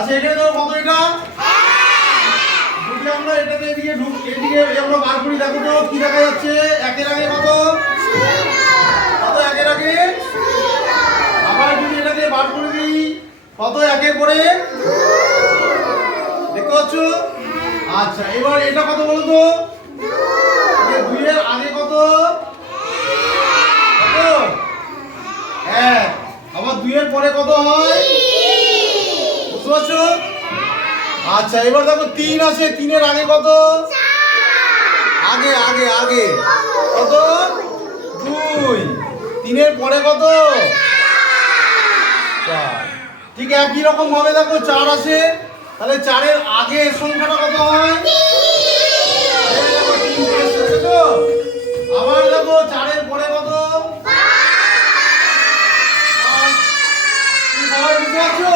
আচ্ছা এখানে দেখো কত এটা? যদি আমরা এটাতে এদিকে আমরা বার করি, দেখো তো কি দেখা যাচ্ছে? একের আগে কত? কত একের আগে? আবার যদি এটাকে বার করে দিই, কত একের পরে? দেখতে পাচ্ছ? আচ্ছা এবার এটা কত বলো তো? দুইয়ের আগে কত? কত? এক। আবার দুইয়ের পরে কত হয়? বুঝতে পারছো? আচ্ছা এবার দেখো তিন আছে, তিনের আগে কত? আগে আগে আগে কত? দুই। তিনের পরে কত? চার। ঠিক একই রকম ভাবে দেখো চার আছে, তাহলে চারের আগে সংখ্যাটা কত হয়? আবার দেখো চারের পরে কত? সবাই বুঝতে পারছো?